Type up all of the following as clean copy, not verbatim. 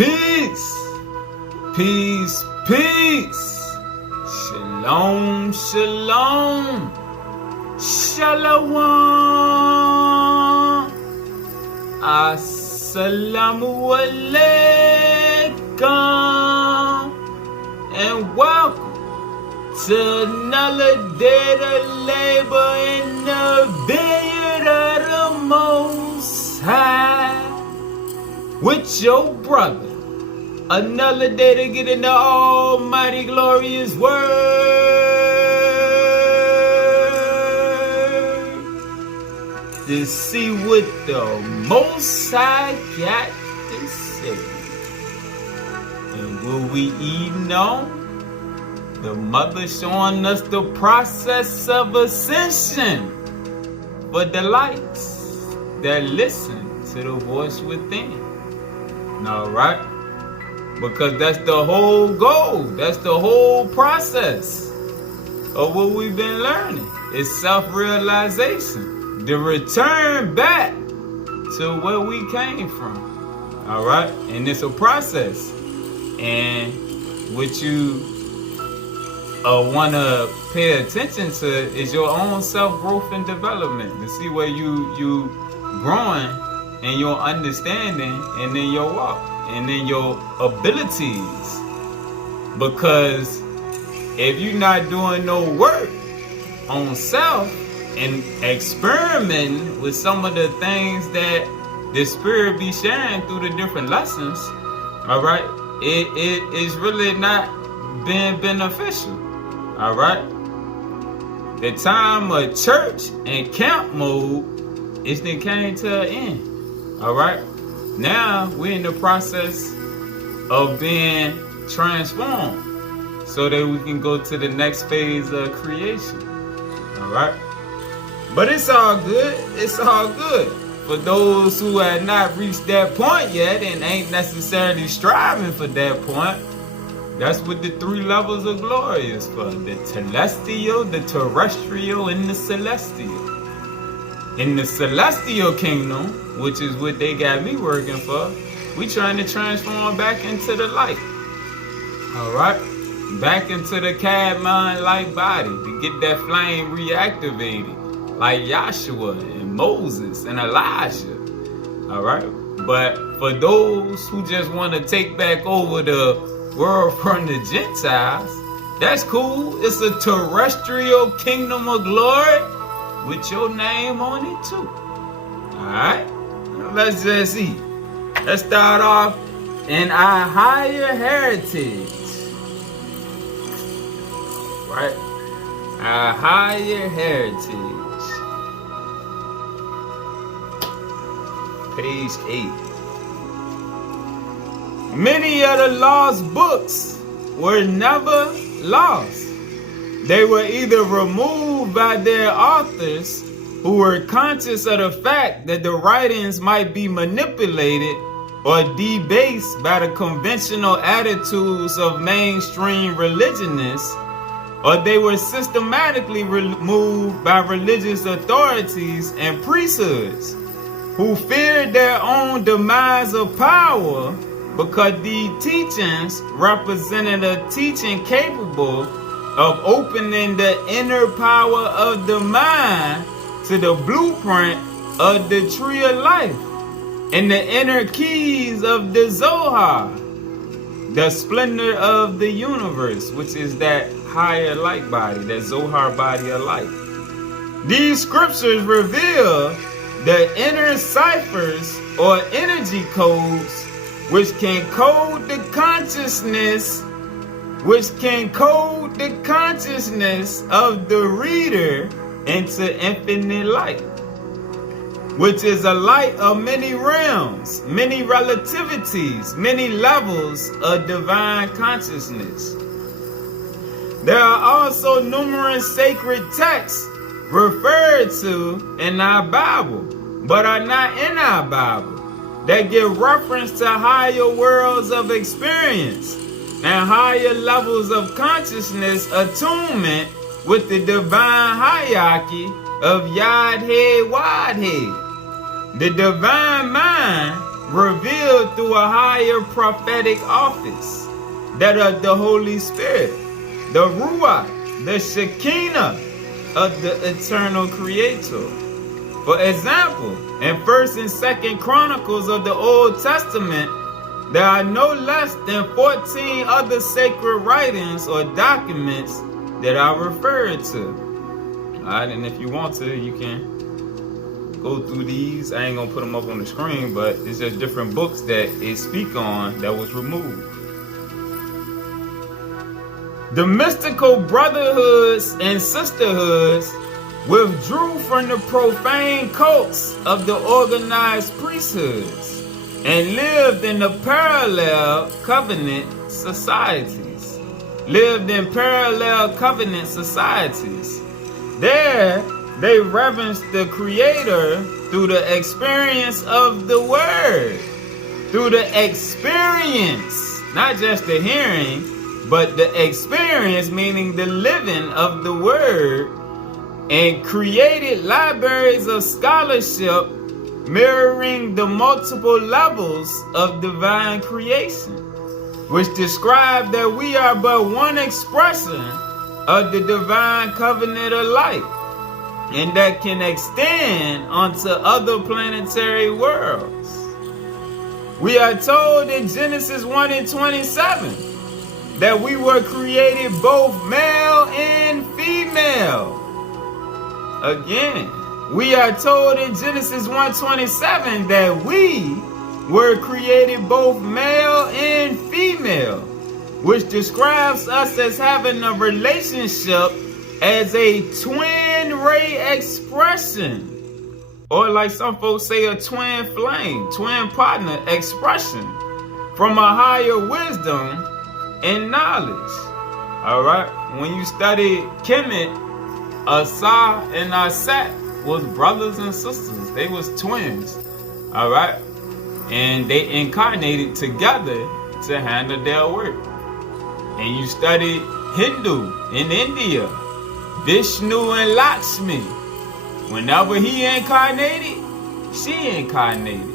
Peace, peace, peace. Shalom, shalom, shalom. Assalamu alaikum, and welcome to another day of labor in the vineyard of the Most High with your brother. Another day to get in the almighty glorious word to see what the Most High got to say. And what we eating on? The mother showing us the process of ascension for the lights that listen to the voice within. Alright? Because that's the whole goal. That's the whole process of what we've been learning. It's self-realization. The return back to where we came from. Alright? And it's a process. And what you want to pay attention to is your own self-growth and development. To see where you growing in your understanding and in your walk. And in your abilities. Because if you're not doing no work on self and experimenting with some of the things that the Spirit be sharing through the different lessons, alright, it is really not being beneficial. Alright? The time of church and camp mode is then came to an end. Alright? Now we're in the process of being transformed so that we can go to the next phase of creation. Alright? But it's all good. It's all good. For those who have not reached that point yet and ain't necessarily striving for that point, that's what the 3 levels of glory is for. The telestial, the terrestrial, and the celestial. In the celestial kingdom, which is what they got me working for, we trying to transform back into the light. Alright? Back into the Cadmon light body to get that flame reactivated. Like Joshua and Moses and Elijah. Alright? But for those who just want to take back over the world from the Gentiles, that's cool. It's a terrestrial kingdom of glory with your name on it too. Alright? Let's just see. Let's start off in our higher heritage. Right? Our higher heritage. Page 8. Many of the lost books were never lost. They were either removed by their authors who were conscious of the fact that the writings might be manipulated or debased by the conventional attitudes of mainstream religionists, or they were systematically removed by religious authorities and priesthoods who feared their own demise of power because these teachings represented a teaching capable of opening the inner power of the mind to the blueprint of the tree of life and the inner keys of the Zohar, the splendor of the universe, which is that higher light body, that Zohar body of light. These scriptures reveal the inner ciphers or energy codes which can code the consciousness of the reader into infinite light, which is a light of many realms, many relativities, many levels of divine consciousness. There are also numerous sacred texts referred to in our Bible, but are not in our Bible, that give reference to higher worlds of experience and higher levels of consciousness attunement with the divine hierarchy of Yod-He Wad-He. The divine mind revealed through a higher prophetic office, that of the Holy Spirit, the Ruach, the Shekinah of the eternal Creator. For example, in 1st and 2nd Chronicles of the Old Testament, there are no less than 14 other sacred writings or documents that are referred to. Alright, and if you want to, you can go through these. I ain't gonna put them up on the screen, but it's just different books that it speak on that was removed. The mystical brotherhoods and sisterhoods withdrew from the profane cults of the organized priesthoods and lived in the parallel covenant societies. There, they reverenced the Creator through the experience of the Word. Through the experience, not just the hearing, but the experience, meaning the living of the Word, and created libraries of scholarship mirroring the multiple levels of divine creation, which describe that we are but one expression of the divine covenant of light, and that can extend onto other planetary worlds. We are told in Genesis 1 and 27 that we were created both male and female. Again, we are told in Genesis 1:27 that we were created both male and female, which describes us as having a relationship as a twin ray expression, or like some folks say, a twin flame, twin partner expression from a higher wisdom and knowledge. All right, when you study Kemet, Asa and Aset was brothers and sisters. They was twins. All right, and they incarnated together to handle their work. And you study Hindu in India, Vishnu and Lakshmi. Whenever he incarnated, she incarnated.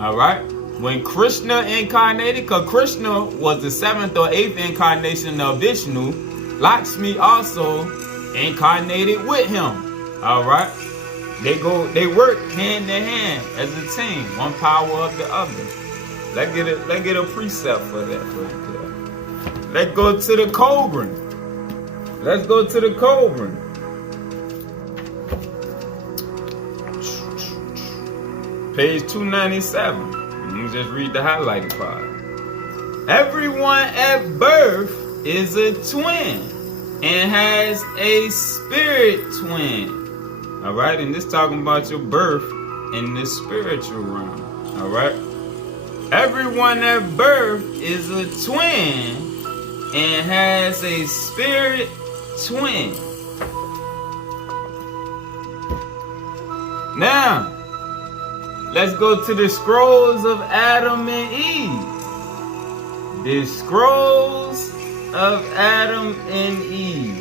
All right. When Krishna incarnated, because Krishna was the 7th or 8th incarnation of Vishnu, Lakshmi also incarnated with him. All right. They work hand in hand as a team, one power of the other. Let's get a precept for that right there. Let's go to the Cobra. Let's go to the Cobra. Page 297. Let me just read the highlighted part. Everyone at birth is a twin and has a spirit twin. All right, and this talking about your birth in the spiritual realm. All right, everyone at birth is a twin and has a spirit twin. Now, let's go to the scrolls of Adam and Eve. The scrolls of Adam and Eve.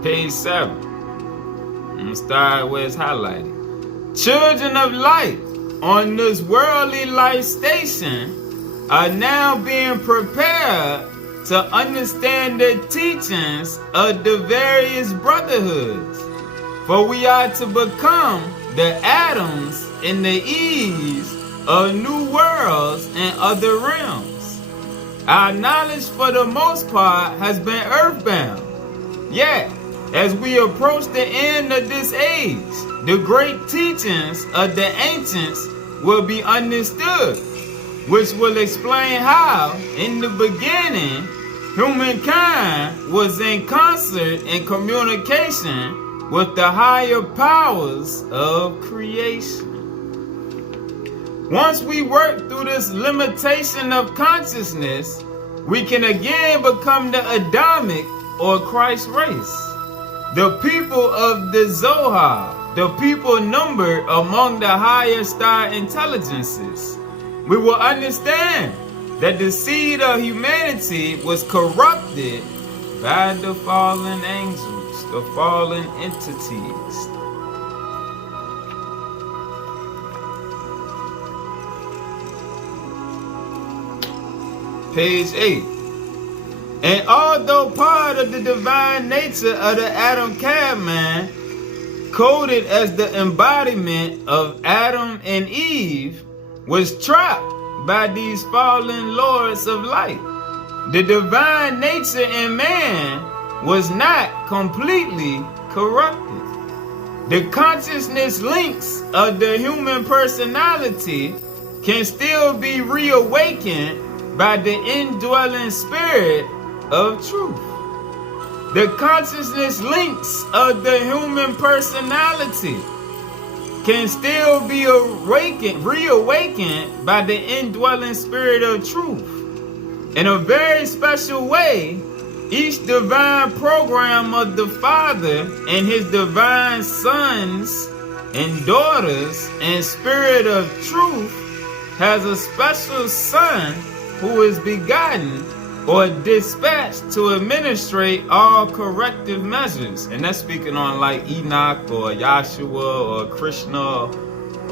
Page 7. I'm going to start where it's highlighted. Children of light on this worldly life station are now being prepared to understand the teachings of the various brotherhoods. For we are to become the Adams and the Eves of new worlds and other realms. Our knowledge for the most part has been earthbound. Yet, as we approach the end of this age, the great teachings of the ancients will be understood, which will explain how, in the beginning, humankind was in concert and communication with the higher powers of creation. Once we work through this limitation of consciousness, we can again become the Adamic or Christ race. The people of the Zohar, the people numbered among the higher star intelligences. We will understand that the seed of humanity was corrupted by the fallen angels, the fallen entities. Page 8. And although part of the divine nature of the Adam Cadman, coded as the embodiment of Adam and Eve, was trapped by these fallen lords of light, the divine nature in man was not completely corrupted. The consciousness links of the human personality can still be reawakened by the indwelling spirit of truth. The consciousness links of the human personality can still be reawakened by the indwelling spirit of truth. In a very special way, each divine program of the Father and his divine sons and daughters and spirit of truth has a special son who is begotten or dispatched to administrate all corrective measures. And that's speaking on like Enoch or Yahshua or Krishna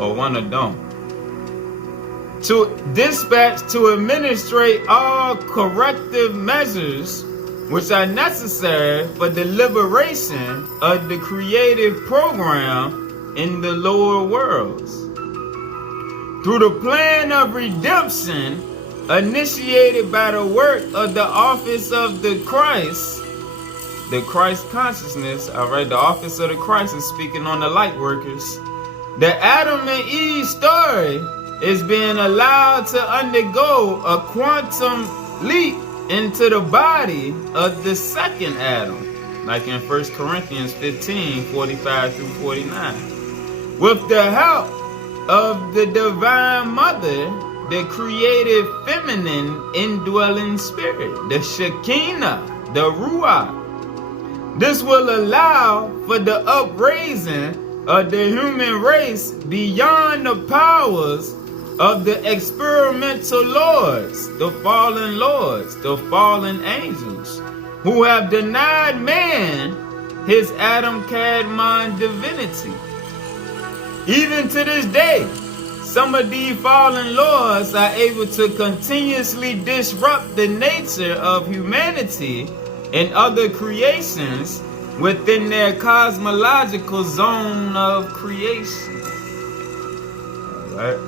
or one of them. To dispatch to administrate all corrective measures which are necessary for the liberation of the creative program in the lower worlds. Through the plan of redemption initiated by the work of the office of the Christ consciousness, all right, the office of the Christ is speaking on the light workers. The Adam and Eve story is being allowed to undergo a quantum leap into the body of the second Adam, like in 1 Corinthians 15:45-49. With the help of the Divine Mother, the creative feminine indwelling spirit, the Shekinah, the Ruach. This will allow for the upraising of the human race beyond the powers of the experimental lords, the fallen angels, who have denied man his Adam Cadman divinity. Even to this day, some of these fallen lords are able to continuously disrupt the nature of humanity and other creations within their cosmological zone of creation. All right.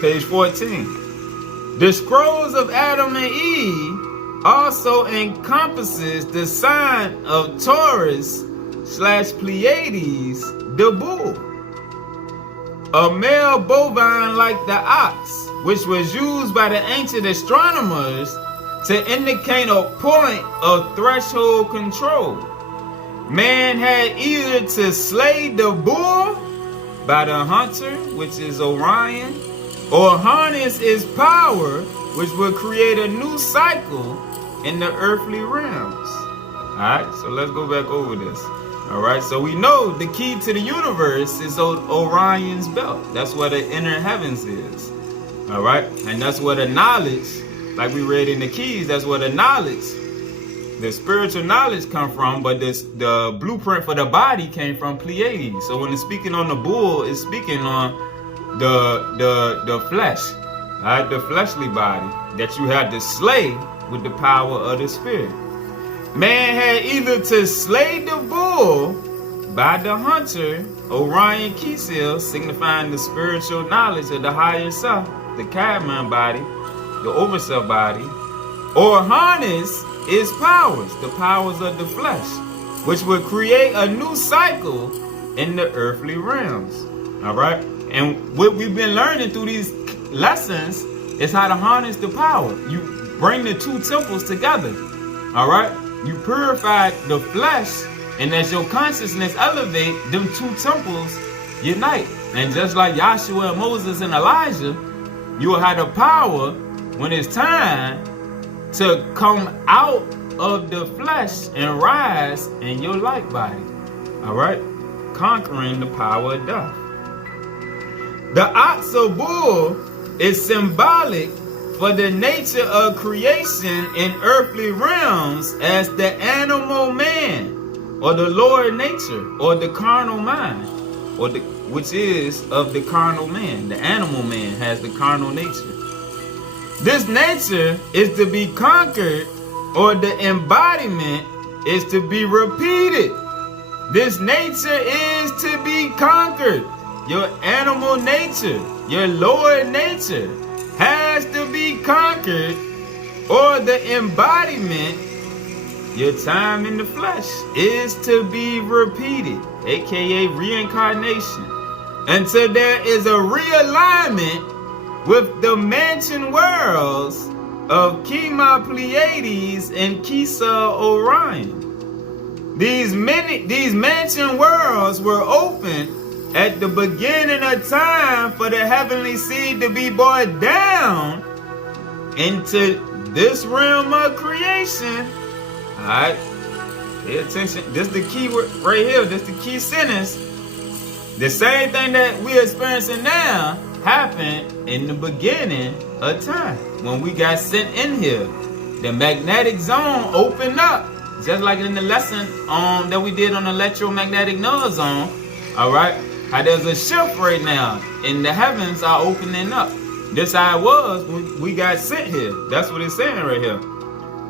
Page 14. The scrolls of Adam and Eve also encompasses the sign of Taurus/Pleiades, the bull, a male bovine like the ox, which was used by the ancient astronomers to indicate a point of threshold control. Man had either to slay the bull by the hunter, which is Orion, or harness its power, which will create a new cycle in the earthly realms. Alright, so let's go back over this. Alright, so we know the key to the universe is Orion's belt. That's where the inner heavens is. Alright, and that's where the knowledge, like we read in the keys, that's where the knowledge, the spiritual knowledge come from, but the blueprint for the body came from Pleiades. So when it's speaking on the bull, it's speaking on the flesh, right? The fleshly body that you had to slay with the power of the spirit. Man had either to slay the bull by the hunter, Orion Kisil, signifying the spiritual knowledge of the higher self, the Cadman body, the overself body, or harness its powers, the powers of the flesh, which would create a new cycle in the earthly realms. All right. And what we've been learning through these lessons is how to harness the power. You bring the two temples together. All right. You purify the flesh, and as your consciousness elevate, them two temples unite. And just like Yahshua and Moses and Elijah, you will have the power when it's time to come out of the flesh and rise in your light body. All right. Conquering the power of death. The ox or bull is symbolic for the nature of creation in earthly realms as the animal man, or the lower nature, or the carnal mind, which is of the carnal man. The animal man has the carnal nature. This nature is to be conquered, or the embodiment is to be repeated. This nature is to be conquered. Your animal nature, your lower nature, has to be conquered, or the embodiment, your time in the flesh, is to be repeated, aka reincarnation, until there is a realignment with the mansion worlds of Kima Pleiades and Kisa Orion. These mansion worlds were open at the beginning of time for the heavenly seed to be brought down into this realm of creation. Alright, pay attention. This is the key word right here. This is the key sentence. The same thing that we're experiencing now happened in the beginning of time when we got sent in here. The magnetic zone opened up, just like in the lesson that we did on the electromagnetic null zone. Alright, how there's a shift right now and the heavens are opening up. This how it was when we got sent here. That's what it's saying right here.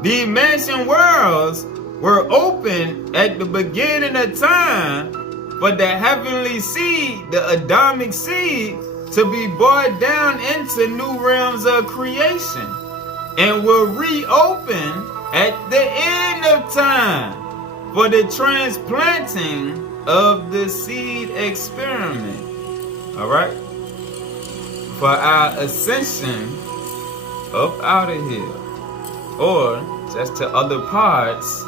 The mansion worlds were open at the beginning of time for the heavenly seed, the Adamic seed, to be brought down into new realms of creation, and will reopen at the end of time for the transplanting of the seed experiment. Alright? For our ascension up out of here, or just to other parts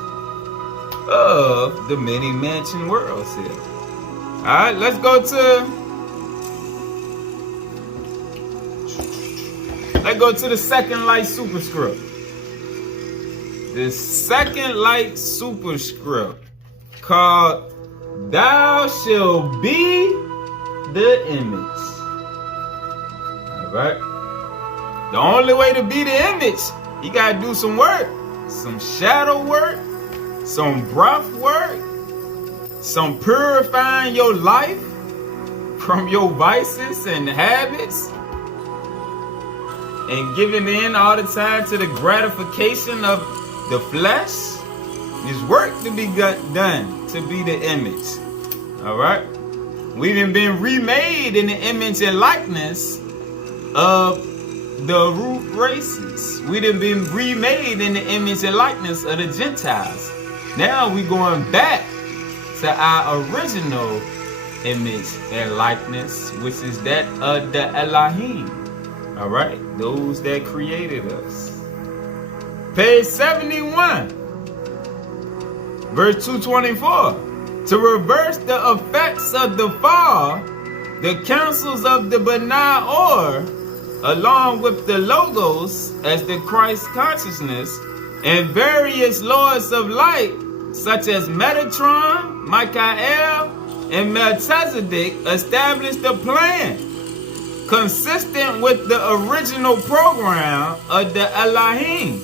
of the many mansion worlds here. Alright, let's go to the second light superscript. The second light superscript called Thou shalt be the image. Alright? The only way to be the image, you gotta do some work. Some shadow work, some breath work, some purifying your life from your vices and habits, and giving in all the time to the gratification of the flesh. There's work to be done to be the image. Alright? We've been remade in the image and likeness of the root races. We done been remade in the image and likeness of the Gentiles. Now we going back to our original image and likeness, which is that of the Elohim. Alright, those that created us. Page 71, verse 224. To reverse the effects of the fall, the councils of the Benai Or, along with the Logos as the Christ consciousness, and various lords of light, such as Metatron, Michael, and Melchizedek, established a plan consistent with the original program of the Elohim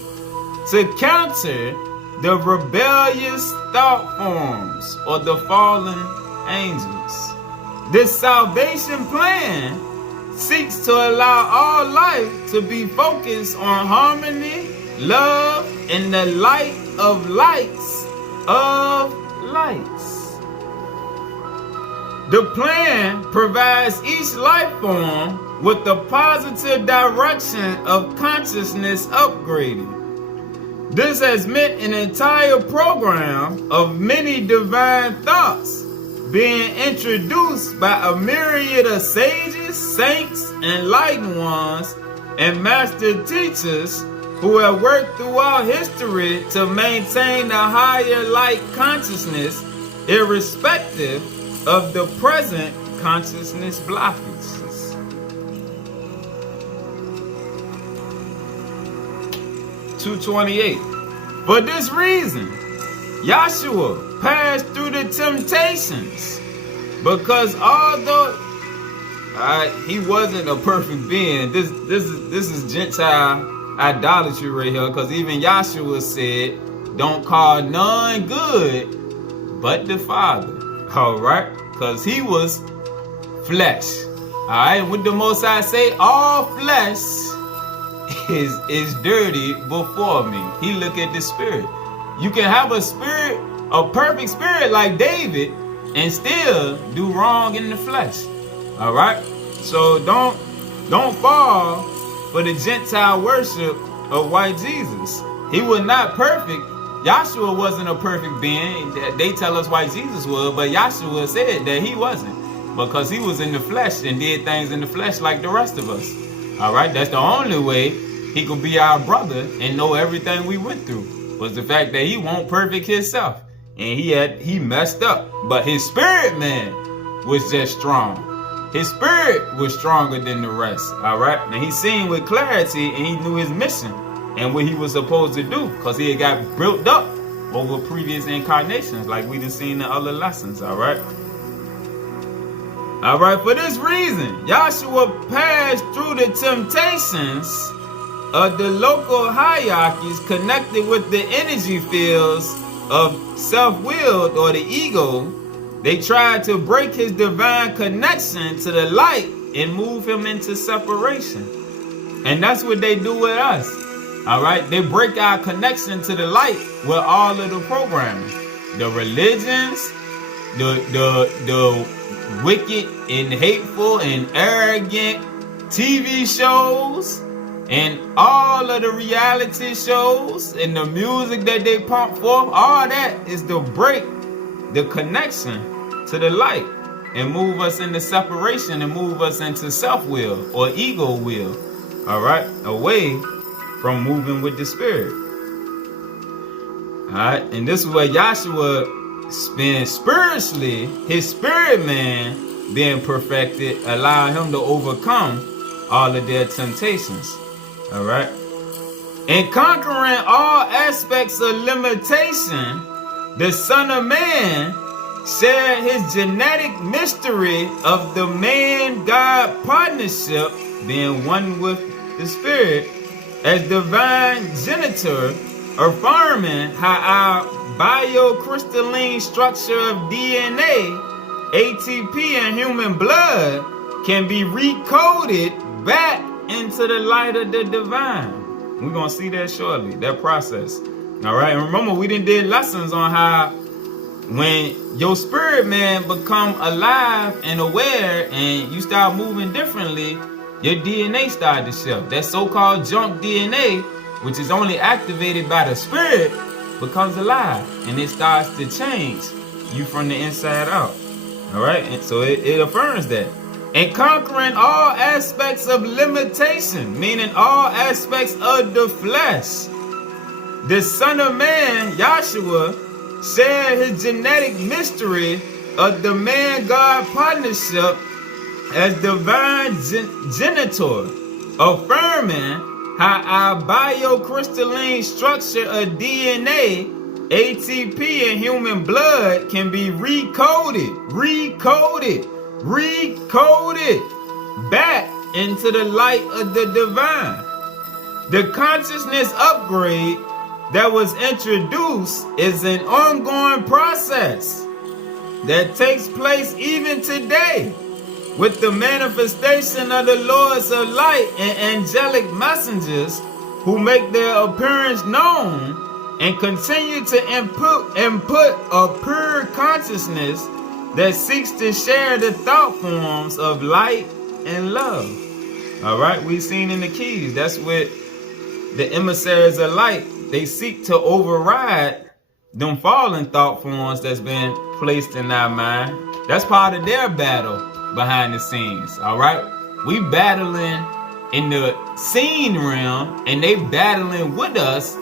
to counter the rebellious thought forms or the fallen angels. This salvation plan seeks to allow all life to be focused on harmony, love, and the light of lights of lights. The plan provides each life form with the positive direction of consciousness upgrading. This has meant an entire program of many divine thoughts being introduced by a myriad of sages, saints, enlightened ones, and master teachers who have worked throughout history to maintain a higher light consciousness irrespective of the present consciousness blockages. (228) For this reason, Yahshua passed through the temptations, because although Alright, he wasn't a perfect being. This is Gentile idolatry right here, because even Yahshua said, don't call none good but the Father. Alright? Because he was flesh. Alright, what the Most High say? All flesh is dirty before me. He look at the spirit. You can have a spirit, a perfect spirit like David, and still do wrong in the flesh. Alright? So don't fall for the Gentile worship of white Jesus. He was not perfect. Yahshua wasn't a perfect being. They tell us white Jesus was, but Yahshua said that he wasn't, because he was in the flesh and did things in the flesh like the rest of us. Alright? That's the only way he could be our brother and know everything we went through, was the fact that he wasn't perfect himself. And he messed up. But his spirit man was just strong. His spirit was stronger than the rest. Alright? And he seen with clarity, and he knew his mission and what he was supposed to do, because he had got built up over previous incarnations, like we done seen in other lessons. Alright? Alright, for this reason, Yahshua passed through the temptations of the local hierarchies connected with the energy fields of self-willed or the ego. They tried to break his divine connection to the light and move him into separation. And that's what they do with us. Alright? They break our connection to the light with all of the programming. The religions, the wicked and hateful and arrogant TV shows, and all of the reality shows and the music that they pump forth, all that is to break the connection to the light and move us into separation and move us into self-will or ego will. Alright? Away from moving with the spirit. Alright? And this is where Yahshua spends spiritually, his spirit man being perfected, allowing him to overcome all of their temptations. Alright? In conquering all aspects of limitation, the Son of Man shared his genetic mystery of the man-God partnership, being one with the Spirit, as divine genitor, affirming how our biocrystalline structure of DNA, ATP, and human blood can be recoded back into the light of the divine. We're going to see that shortly, that process. Alright, and remember, we did lessons on how when your spirit man become alive and aware and you start moving differently, your DNA started to shift. That so-called junk DNA, which is only activated by the spirit, becomes alive, and it starts to change you from the inside out. Alright, and so it affirms that. And conquering all aspects of limitation, meaning all aspects of the flesh, the Son of Man, Yahshua, shared his genetic mystery of the man-God partnership as divine genitor, affirming how our biocrystalline structure of DNA, ATP, and human blood can be recoded back into the light of the divine. The consciousness upgrade that was introduced is an ongoing process that takes place even today, with the manifestation of the Lords of Light and angelic messengers who make their appearance known and continue to input a pure consciousness that seeks to share the thought forms of light and love. Alright, we've seen in the keys, that's what the emissaries of light, they seek to override them fallen thought forms that's been placed in our mind. That's part of their battle behind the scenes. Alright, we battling in the seen realm, and they battling with us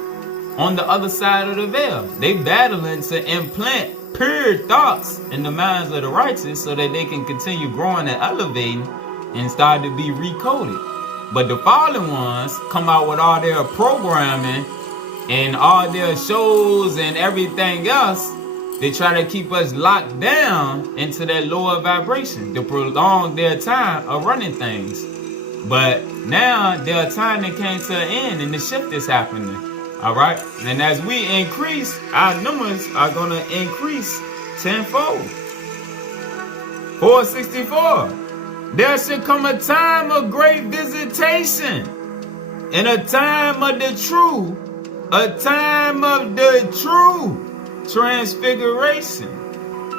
on the other side of the veil. They battling to implant pure thoughts in the minds of the righteous so that they can continue growing and elevating and start to be recoded. But the fallen ones come out with all their programming and all their shows and everything else They try to keep us locked down into that lower vibration to prolong their time of running things. But now their time that came to an end and the shift is happening. All right. And as we increase, our numbers are going to increase tenfold. 464. There should come a time of great visitation and a time of the true transfiguration.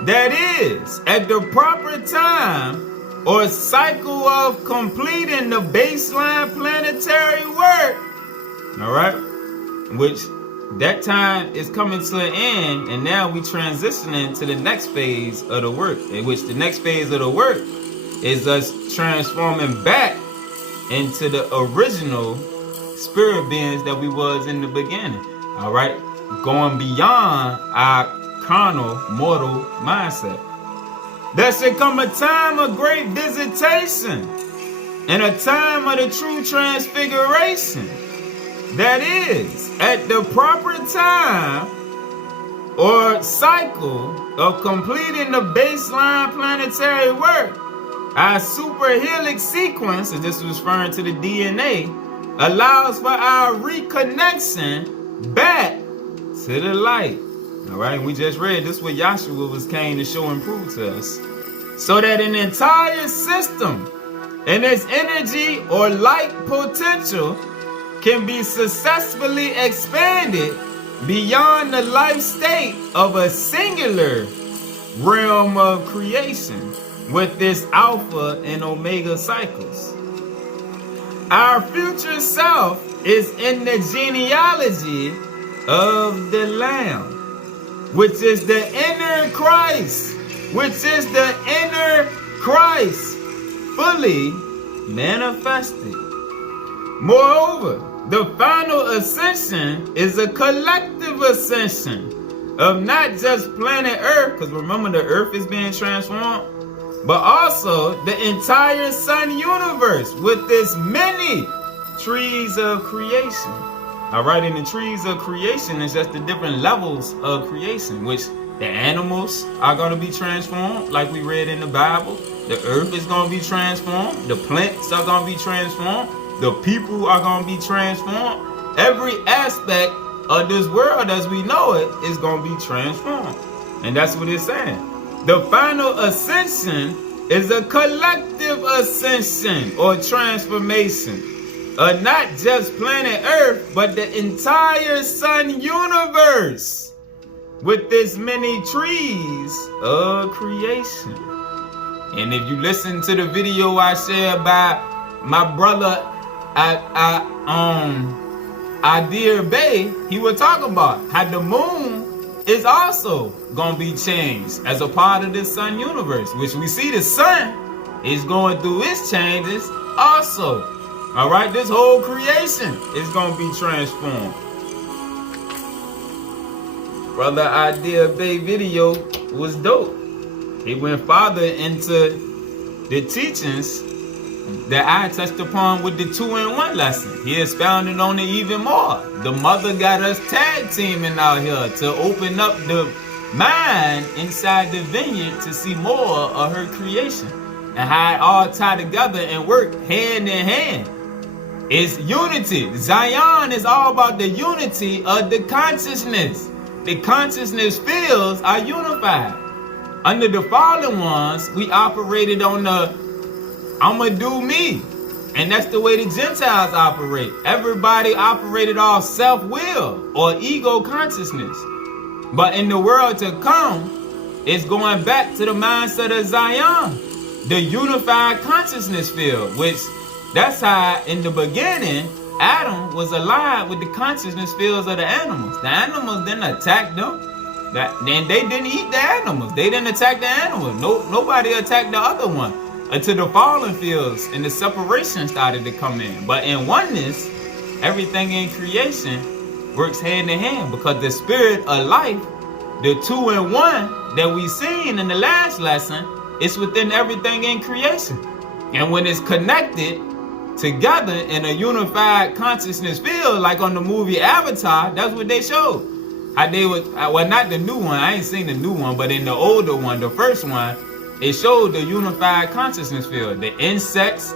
That is, at the proper time or cycle of completing the baseline planetary work. All right, which that time is coming to an end, and now we transitioning to the next phase of the work, in which the next phase of the work is us transforming back into the original spirit beings that we was in the beginning. All right, going beyond our carnal, mortal mindset. There should come a time of great visitation and a time of the true transfiguration. That is, at the proper time or cycle of completing the baseline planetary work, our super helix sequence, and this was referring to the DNA, allows for our reconnection back to the light. All right, we just read this is what Yahshua came to show and prove to us. So that an entire system and its energy or light potential can be successfully expanded beyond the life state of a singular realm of creation with this alpha and omega cycles. Our future self is in the genealogy of the Lamb, which is the inner Christ, fully manifested. Moreover, the final ascension is a collective ascension of not just planet Earth, because remember the Earth is being transformed, but also the entire sun universe with its many trees of creation. All right, and the trees of creation is just the different levels of creation, which the animals are going to be transformed, like we read in the Bible. The earth is going to be transformed. The plants are going to be transformed. The people are going to be transformed. Every aspect of this world as we know it is going to be transformed. And that's what it's saying. The final ascension is a collective ascension or transformation of not just planet Earth, but the entire sun universe with its many trees of creation. And if you listen to the video I shared by my brother Adir Bey, he was talking about how the moon is also going to be changed as a part of this sun universe, which we see the sun is going through its changes also. All right, this whole creation is going to be transformed. Brother Idea Bay video was dope. He went farther into the teachings that I touched upon with the 2-in-1 lesson. He expounded on it even more. The mother got us tag teaming out here to open up the mind inside the vineyard to see more of her creation and how it all tie together and work hand in hand. It's unity. Zion is all about the unity of the consciousness. The consciousness fields are unified. Under the fallen ones, we operated on the I'ma do me. And that's the way the Gentiles operate. Everybody operated off self-will or ego consciousness. But in the world to come, it's going back to the mindset of Zion, the unified consciousness field, which that's how in the beginning, Adam was alive with the consciousness fields of the animals. The animals didn't attack them. Then they didn't eat the animals. They didn't attack the animals. Nobody attacked the other one until the fallen fields and the separation started to come in. But in oneness, everything in creation works hand in hand because the spirit of life, the 2-in-1 that we seen in the last lesson, is within everything in creation. And when it's connected together in a unified consciousness field, like on the movie Avatar, that's what they showed. how they was, well, not the new one, I ain't seen the new one, but in the older one, the first one, it showed the unified consciousness field. The insects,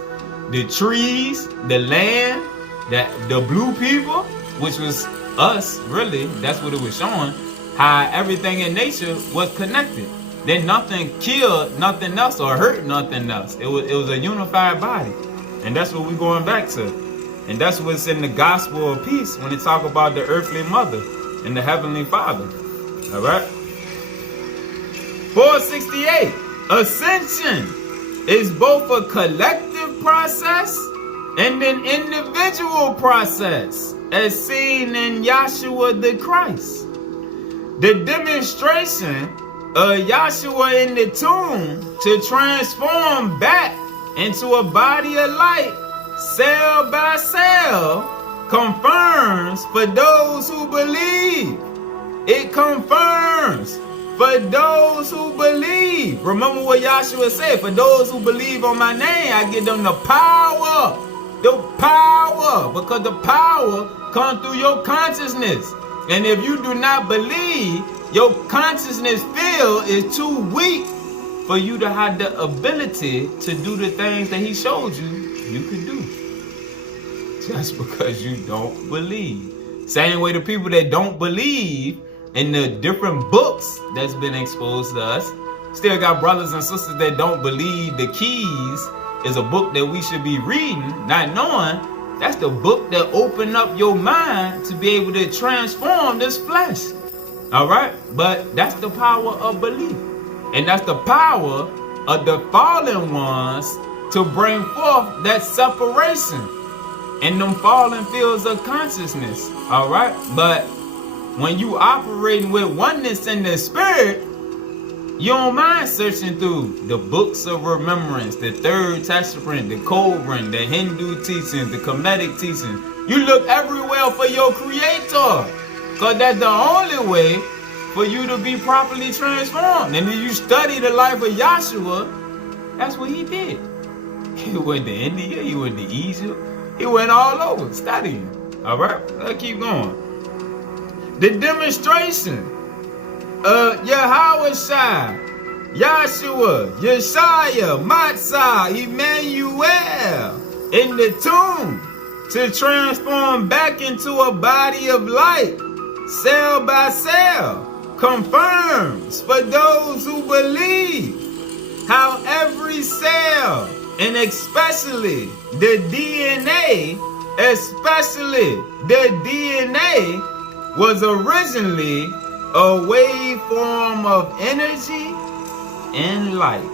the trees, the land, the blue people, which was us, really, that's what it was showing, how everything in nature was connected. Then nothing killed nothing else or hurt nothing else. It was a unified body. And that's what we're going back to. And that's what's in the gospel of peace when they talk about the earthly mother and the heavenly father. All right? 468. Ascension is both a collective process and an individual process, as seen in Yahshua the Christ. The demonstration of Yahshua in the tomb to transform back into a body of light, cell by cell, confirms for those who believe. It confirms for those who believe. Remember what Yahshua said, for those who believe on my name, I give them the power. The power, because the power comes through your consciousness. And if you do not believe, your consciousness field is too weak for you to have the ability to do the things that he showed you could do. Just because you don't believe. Same way the people that don't believe in the different books that's been exposed to us, still got brothers and sisters that don't believe the keys is a book that we should be reading, not knowing that's the book that opened up your mind to be able to transform this flesh. All right? But that's the power of belief. And that's the power of the fallen ones to bring forth that separation in them fallen fields of consciousness. All right? But when you operating with oneness in the spirit, you don't mind searching through the books of remembrance, the third testament, the Koran, the Hindu teachings, the Kemetic teachings. You look everywhere for your creator, because that's the only way for you to be properly transformed. And if you study the life of Yahshua, that's what he did. He went to India, he went to Egypt, he went all over studying. All right, let's keep going. The demonstration of Yahweh Shai, Yahshua, Yeshaya, Matzah, Emmanuel in the tomb to transform back into a body of light, cell by cell, confirms for those who believe how every cell, and especially the DNA, was originally a waveform of energy and light.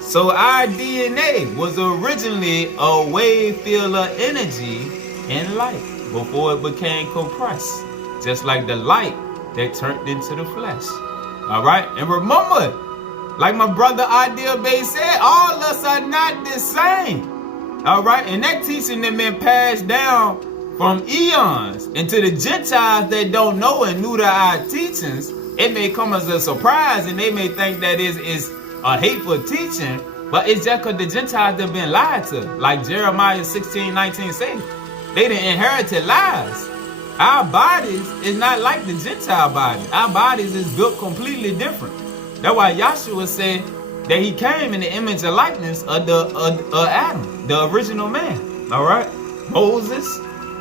So our DNA was originally a wave field of energy and light before it became compressed, just like the light that turned into the flesh. All right, and remember, like my brother Adil Bey said, all of us are not the same. All right, and that teaching that been passed down from eons, and to the Gentiles that don't know and new to our teachings, it may come as a surprise, and they may think that is a hateful teaching, but it's just because the Gentiles have been lied to. Like Jeremiah 16:19 says, they done inherited lies. Our bodies is not like the Gentile body. Our bodies is built completely different. That's why Yahshua said that he came in the image and likeness of Adam, the original man. All right? Moses,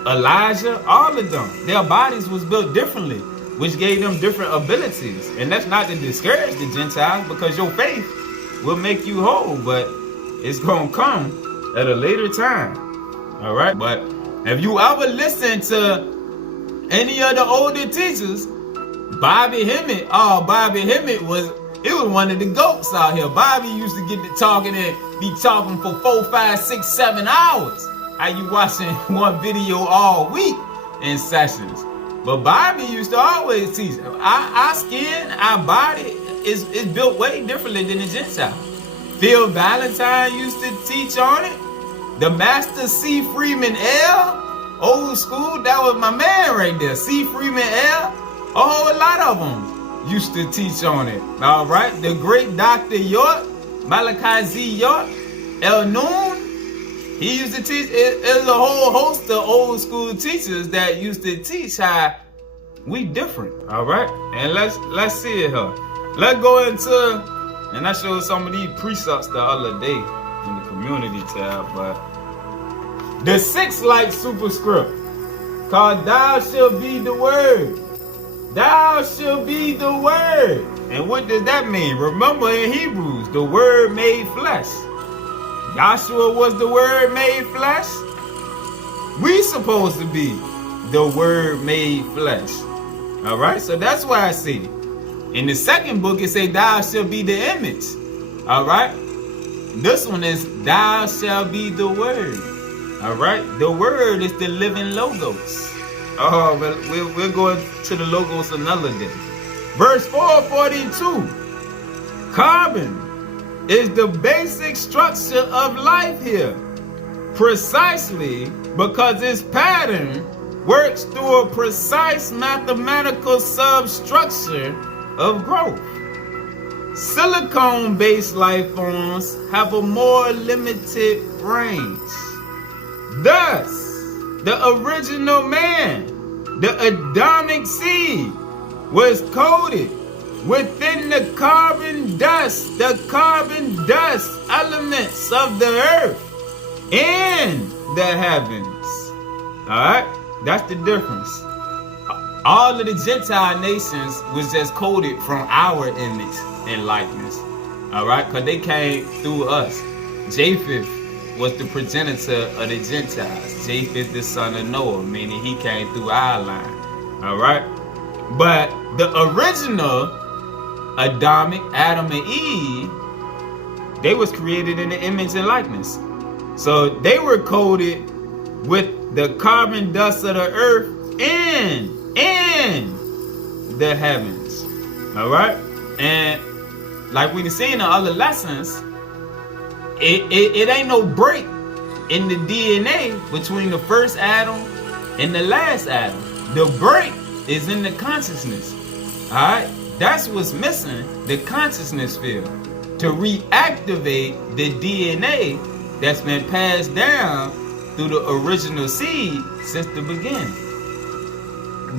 Elijah, all of them, their bodies was built differently, which gave them different abilities. And that's not to discourage the Gentiles, because your faith will make you whole, but it's going to come at a later time. All right? But if you ever listen to any of the older teachers, Bobby Hemmett was one of the goats out here. Bobby used to get to talking and be talking for 4, 5, 6, 7 hours. How you watching one video all week in sessions? But Bobby used to always teach. Our skin, our body is built way differently than the Gentile. Phil Valentine used to teach on it. The Master C. Freeman L, old school, that was my man right there. C. Freeman L, a whole lot of them used to teach on it. All right, the great Dr. York, Malachi Z. York, El Noon, he used to teach. There's a whole host of old school teachers that used to teach how we different, all right? And let's see it here. Let's go into, and I showed some of these precepts the other day in the community tab, but the sixth light superscript called thou shalt be the word. Thou shalt be the word. And what does that mean? Remember in Hebrews, the word made flesh. Yahshua was the word made flesh. We supposed to be the word made flesh. All right, so that's why I see it. In the second book, it says thou shalt be the image. All right, this one is thou shalt be the word. All right, the word is the living logos. Oh, but we'll go to the logos another day. Verse 442. Carbon is the basic structure of life here, precisely because its pattern works through a precise mathematical substructure of growth. Silicone-based life forms have a more limited range. Thus, the original man, the Adamic seed, was coated within the carbon dust elements of the earth and the heavens. Alright? That's the difference. All of the Gentile nations was just coded from our image and likeness. Alright? Because they came through us. Japheth was the progenitor of the Gentiles. Japheth, the son of Noah, meaning he came through our line. Alright? But the original Adamic, Adam and Eve, they was created in the image and likeness. So they were coated with the carbon dust of the earth and the heavens. Alright? And like we've seen in other lessons, it ain't no break in the DNA between the first Adam and the last Adam. The break is in the consciousness. Alright? That's what's missing, the consciousness field, to reactivate the DNA that's been passed down through the original seed since the beginning.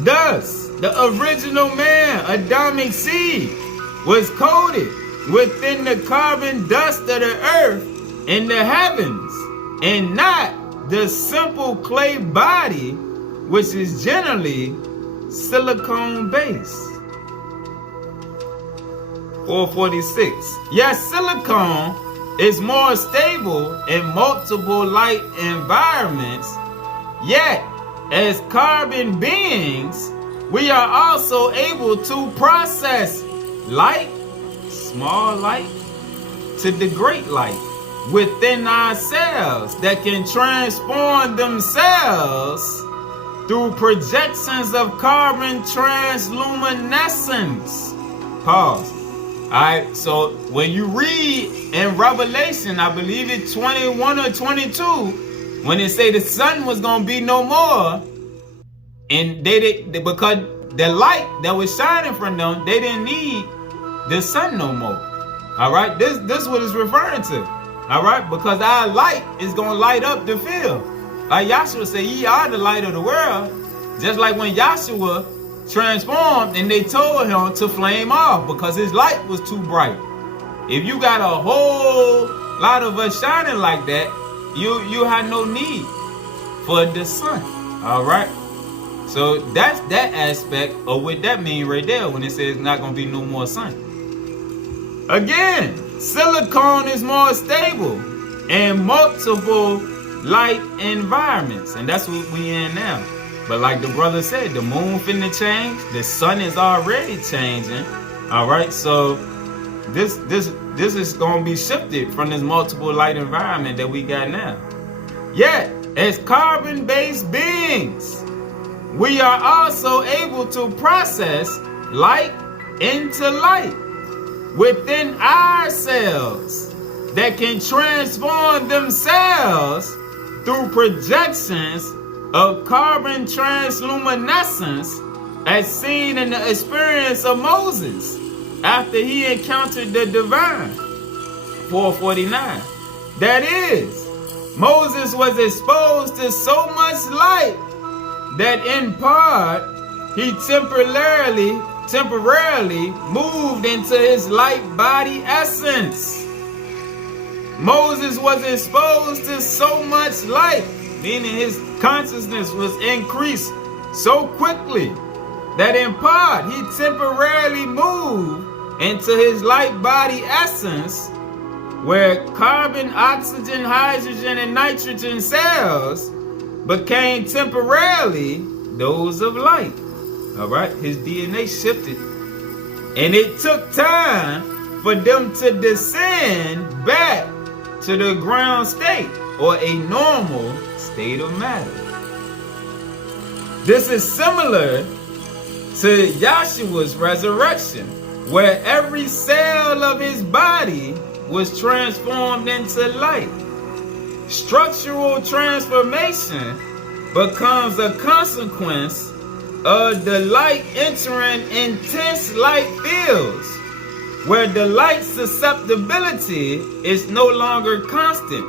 Thus, the original man, Adamic seed, was coated within the carbon dust of the earth and the heavens, and not the simple clay body, which is generally silicone based. 446. Yes, silicone is more stable in multiple light environments, yet as carbon beings, we are also able to process light, small light, to the great light within ourselves that can transform themselves through projections of carbon transluminescence. Pause. Alright, so when you read in Revelation, I believe it's 21 or 22, when it say the sun was going to be no more, and because the light that was shining from them, they didn't need the sun no more. Alright, this is what it's referring to. Alright, because our light is going to light up the field. Like Yahshua said, ye are the light of the world. Just like when Yahshua transformed and they told him to flame off because his light was too bright. If you got a whole lot of us shining like that, you have no need for the sun. All right, so that's that aspect of what that means right there when it says not gonna be no more sun. Again, silicone is more stable in multiple light environments, and that's what we in now. But like the brother said, the moon finna change. The sun is already changing. All right, so this is gonna be shifted from this multiple light environment that we got now. Yet, as carbon-based beings, we are also able to process light into light within ourselves that can transform themselves through projections of carbon transluminescence as seen in the experience of Moses after he encountered the divine. 449. That is, Moses was exposed to so much light that in part he temporarily moved into his light body essence. Moses was exposed to so much light, meaning his consciousness was increased so quickly that in part he temporarily moved into his light body essence, where carbon, oxygen, hydrogen, and nitrogen cells became temporarily those of light. All right, his DNA shifted, and it took time for them to descend back to the ground state, or a normal state of matter. This is similar to Yahshua's resurrection, where every cell of his body was transformed into light. Structural transformation becomes a consequence of the light entering intense light fields, where the light susceptibility is no longer constant,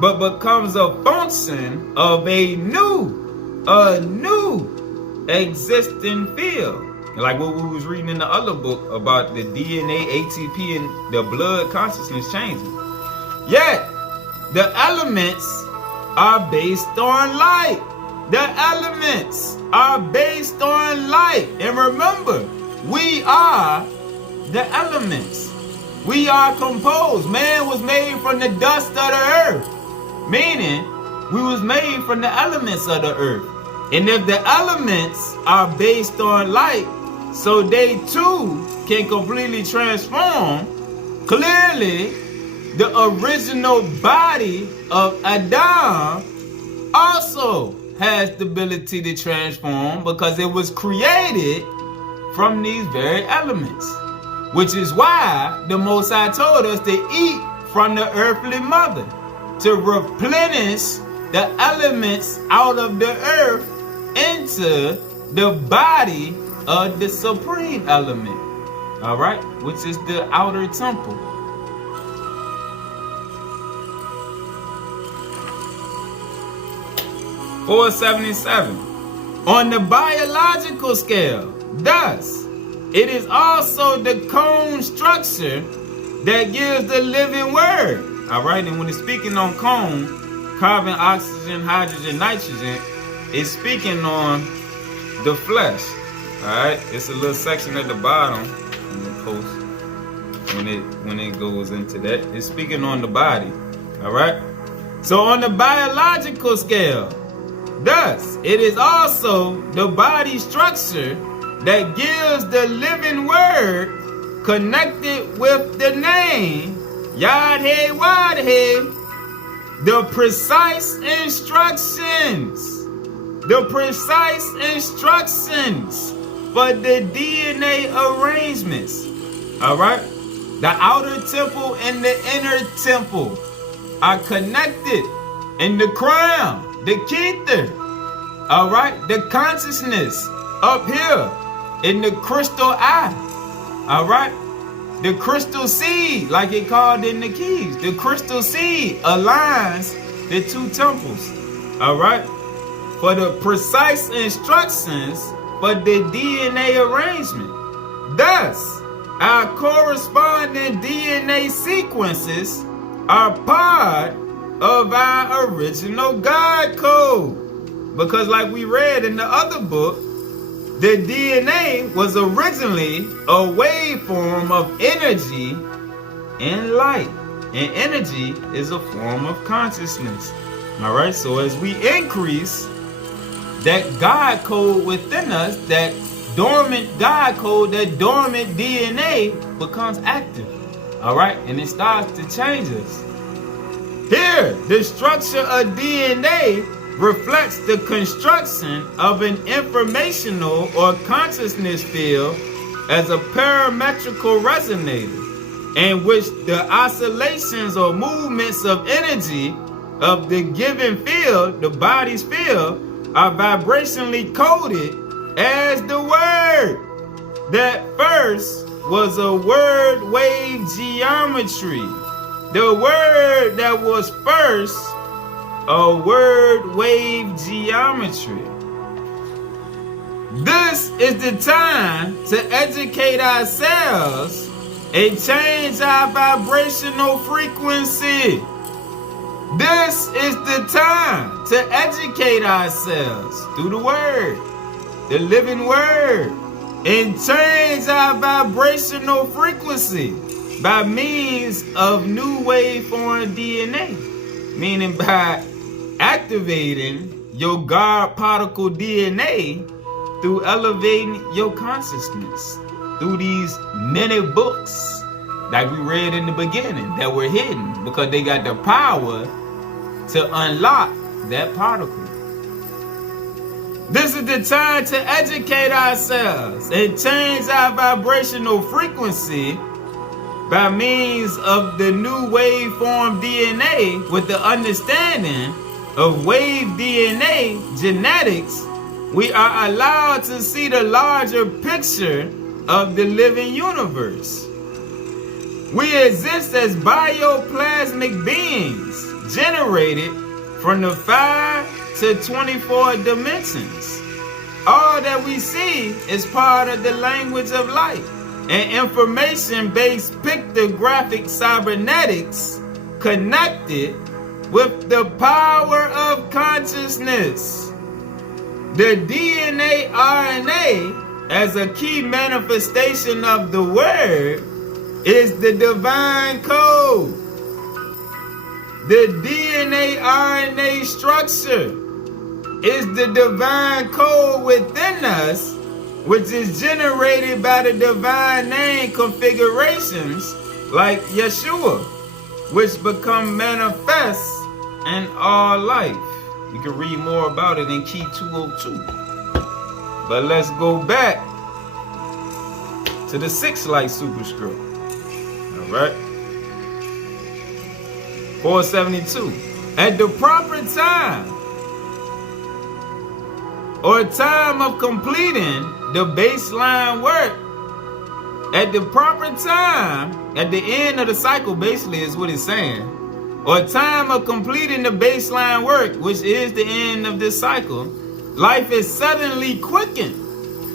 but becomes a function of a new existing field. Like what we was reading in the other book about the DNA, ATP, and the blood consciousness changing. Yet, the elements are based on light. The elements are based on light. And remember, we are the elements. We are composed. Man was made from the dust of the earth. Meaning, we was made from the elements of the earth. And if the elements are based on light, so they too can completely transform, clearly the original body of Adam also has the ability to transform, because it was created from these very elements. Which is why the Most High told us to eat from the earthly mother, to replenish the elements out of the earth into the body of the supreme element, all right, which is the outer temple. (477) On the biological scale, thus, it is also the cone structure that gives the living word. All right, and when it's speaking on cone, carbon, oxygen, hydrogen, nitrogen, it's speaking on the flesh. All right, it's a little section at the bottom in the post when it goes into that. It's speaking on the body. All right, so on the biological scale, thus, it is also the body structure that gives the living word connected with the name Yad-Heh Wad-Heh, the precise instructions for the DNA arrangements. All right, the outer temple and the inner temple are connected in the crown, the Kether. All right, the consciousness up here in the crystal eye. All right, the crystal seed, like it called in the keys, the crystal seed aligns the two temples. All right, for the precise instructions for the DNA arrangement. Thus, our corresponding DNA sequences are part of our original God code. Because like we read in the other book, the DNA was originally a waveform of energy and light. And energy is a form of consciousness. All right, so as we increase that God code within us, that dormant God code, that dormant DNA becomes active. All right, and it starts to change us. Here, the structure of DNA reflects the construction of an informational or consciousness field as a parametrical resonator, in which the oscillations or movements of energy of the given field, the body's field, are vibrationally coded as the word. That first was a word wave geometry. The word that was first, a word wave geometry. This is the time to educate ourselves and change our vibrational frequency. This is the time to educate ourselves through the Word, the living Word, and change our vibrational frequency by means of new waveform DNA, meaning by activating your God particle DNA through elevating your consciousness through these many books like we read in the beginning that were hidden because they got the power to unlock that particle. This is the time to educate ourselves and change our vibrational frequency by means of the new waveform DNA with the understanding of wave DNA genetics. We are allowed to see the larger picture of the living universe. We exist as bioplasmic beings generated from the 5 to 24 dimensions. All that we see is part of the language of light and information-based pictographic cybernetics connected with the power of consciousness. The DNA RNA, as a key manifestation of the Word, is the divine code. The DNA RNA structure is the divine code within us, which is generated by the divine name configurations like Yeshua, which become manifest in all life. You can read more about it in Key 202. But let's go back to the 6 light superscript. Alright? 472. At the proper time, or time of completing the baseline work, at the proper time, at the end of the cycle basically is what it's saying, or time of completing the baseline work, which is the end of this cycle, life is suddenly quickened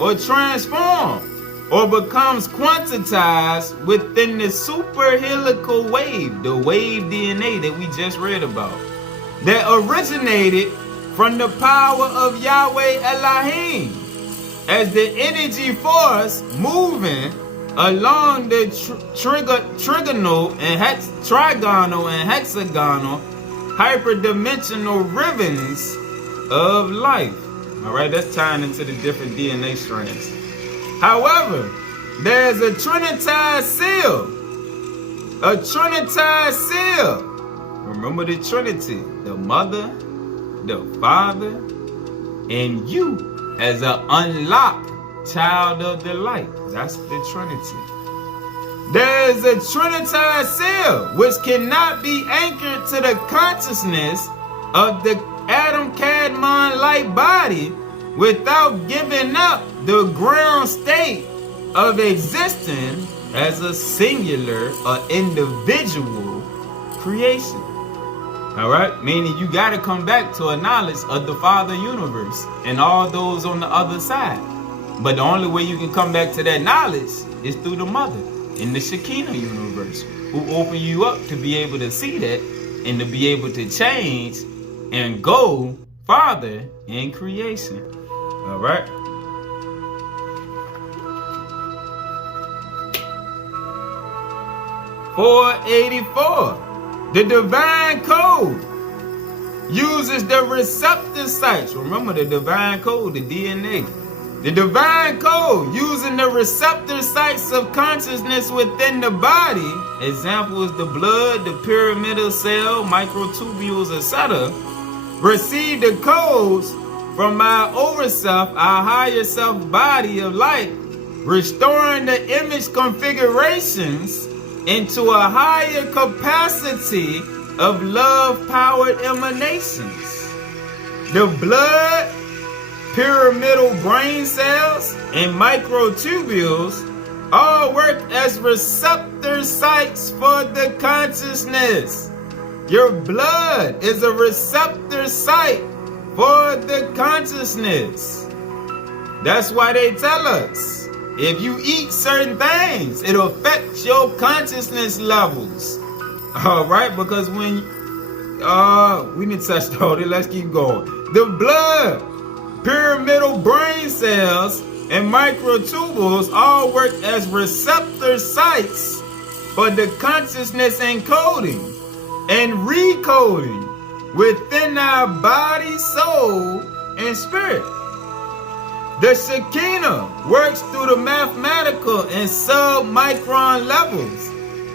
or transformed or becomes quantized within the super helical wave, the wave DNA that we just read about, that originated from the power of Yahweh Elohim as the energy force moving along the trigonal and hexagonal hyperdimensional ribbons of life. All right, that's tying into the different DNA strands. However, there's a trinitized seal. A trinitized seal. Remember the Trinity, the Mother, the Father, and you as an unlocked child of the light. That's the Trinity. There is a trinitized seal which cannot be anchored to the consciousness of the Adam Kadmon light body without giving up the ground state of existing as a singular or individual creation. Alright? Meaning you got to come back to a knowledge of the Father universe and all those on the other side. But the only way you can come back to that knowledge is through the Mother in the Shekinah universe, who open you up to be able to see that and to be able to change and go farther in creation. Alright? .484. The divine code uses the receptor sites. Remember the divine code, the DNA. The divine code using the receptor sites of consciousness within the body. Example is the blood, the pyramidal cell, microtubules, etc. Receive the codes from our overself, our higher self body of light, restoring the image configurations into a higher capacity of love-powered emanations. The blood, pyramidal brain cells, and microtubules all work as receptor sites for the consciousness. Your blood is a receptor site for the consciousness. That's why they tell us, if you eat certain things, it affects your consciousness levels. All right, because when we need to touch on it. Let's keep going. The blood, pyramidal brain cells, and microtubules all work as receptor sites for the consciousness encoding and recoding within our body, soul, and spirit. The Shekinah works through the mathematical and sub-micron levels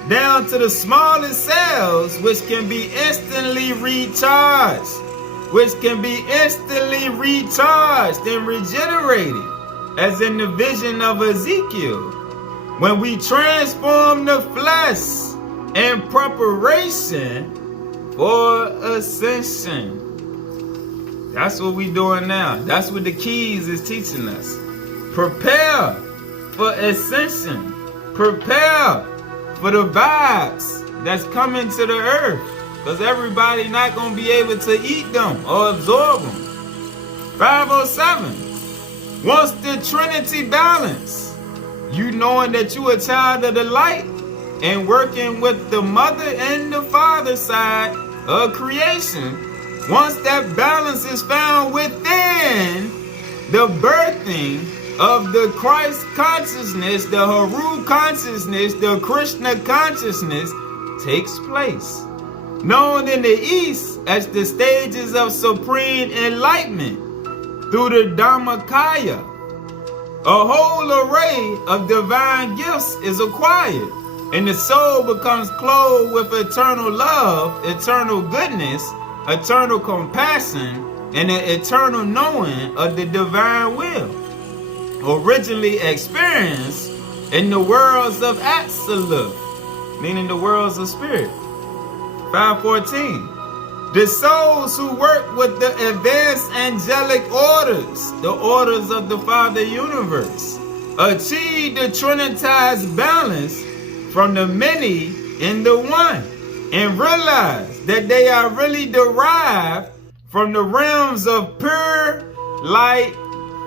down to the smallest cells, which can be instantly recharged, and regenerated, as in the vision of Ezekiel, when we transform the flesh in preparation for ascension. That's what we're doing now. That's what the keys is teaching us. Prepare for ascension. Prepare for the vibes that's coming to the earth, because everybody not going to be able to eat them or absorb them. 507. Once the Trinity balance, you knowing that you a child of the light and working with the mother and the father side of creation, once that balance is found within, the birthing of the Christ consciousness, the Haru consciousness, the Krishna consciousness takes place. Known in the East as the stages of supreme enlightenment through the Dhammakaya, a whole array of divine gifts is acquired, and the soul becomes clothed with eternal love, eternal goodness, eternal compassion, and an eternal knowing of the divine will, originally experienced in the worlds of absolute, meaning the worlds of spirit. 514. The souls who work with the advanced angelic orders, the orders of the Father Universe, achieve the trinitized balance from the many in the one, and realize that they are really derived from the realms of pure light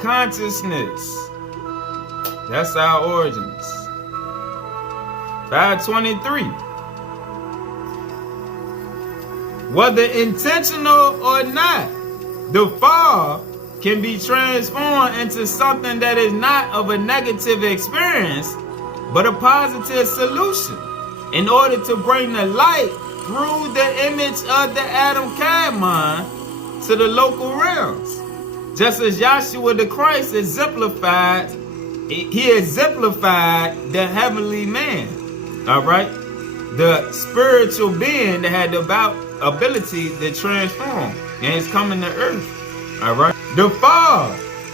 consciousness. That's our origins. 523. Whether intentional or not, the fall can be transformed into something that is not of a negative experience, but a positive solution, in order to bring the light through the image of the Adam Kadmon to the local realms. Just as Yahshua the Christ exemplified, he exemplified the heavenly man, all right? The spiritual being that had the ability to transform, and it's coming to earth, all right? The fall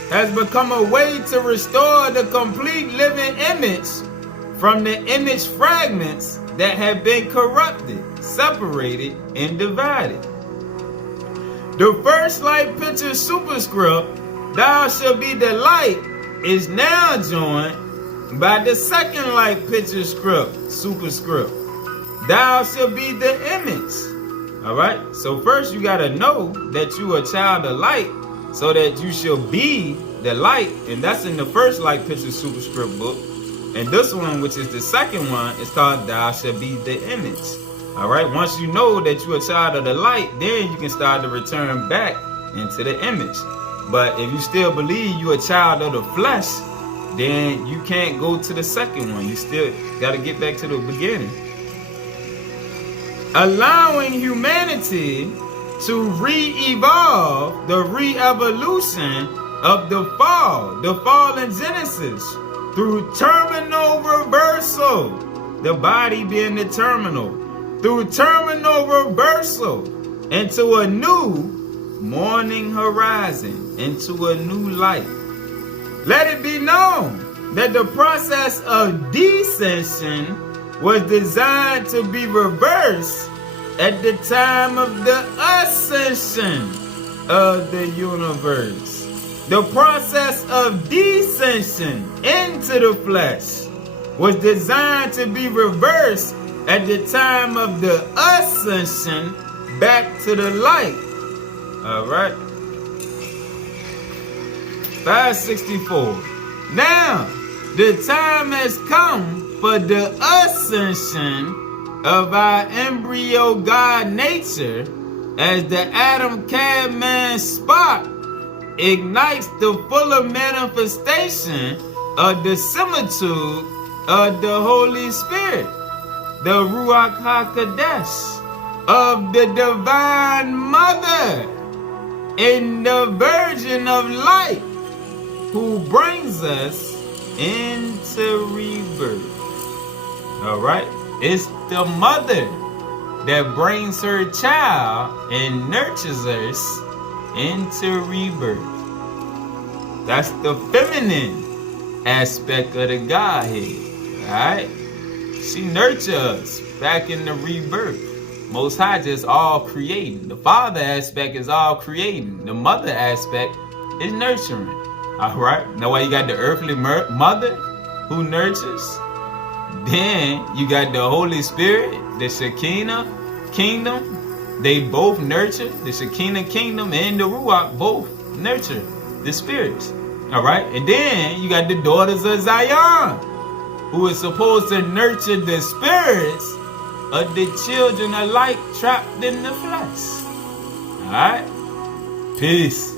has become a way to restore the complete living image from the image fragments that have been corrupted, separated, and divided. The first light picture superscript, thou shalt be the light, is now joined by the second light picture script, superscript, thou shalt be the image. All right, so first you got to know that you are a child of light, so that you shall be the light, and that's in the first light picture superscript book. And this one, which is the second one, is called thou shalt be the image. All right, once you know that you're a child of the light, then you can start to return back into the image. But if you still believe you're a child of the flesh, then you can't go to the second one. You still got to get back to the beginning. Allowing humanity to re-evolve, the re-evolution of the fall in Genesis, through terminal reversal, the body being the terminal, through terminal reversal into a new morning horizon, into a new light. Let it be known that the process of descension was designed to be reversed at the time of the ascension of the universe. The process of descension into the flesh was designed to be reversed at the time of the ascension back to the light. All right. 564. Now, the time has come for the ascension of our embryo God nature, as the Adam Cadman spark ignites the fuller manifestation of the similitude of the Holy Spirit, the Ruach HaKodesh of the Divine Mother, in the Virgin of Light, who brings us into rebirth. All right? It's the mother that brings her child and nurtures us into rebirth. That's the feminine aspect of the Godhead. All right? She nurtures us back in the rebirth. Most High just all creating. The father aspect is all creating. The mother aspect is nurturing. All right? Now, why you got the earthly mother who nurtures? Then you got the Holy Spirit, the Shekinah kingdom. They both nurture. The Shekinah kingdom and the Ruach both nurture the spirits. All right? And then you got the daughters of Zion, who is supposed to nurture the spirits of the children of light trapped in the flesh. All right? Peace.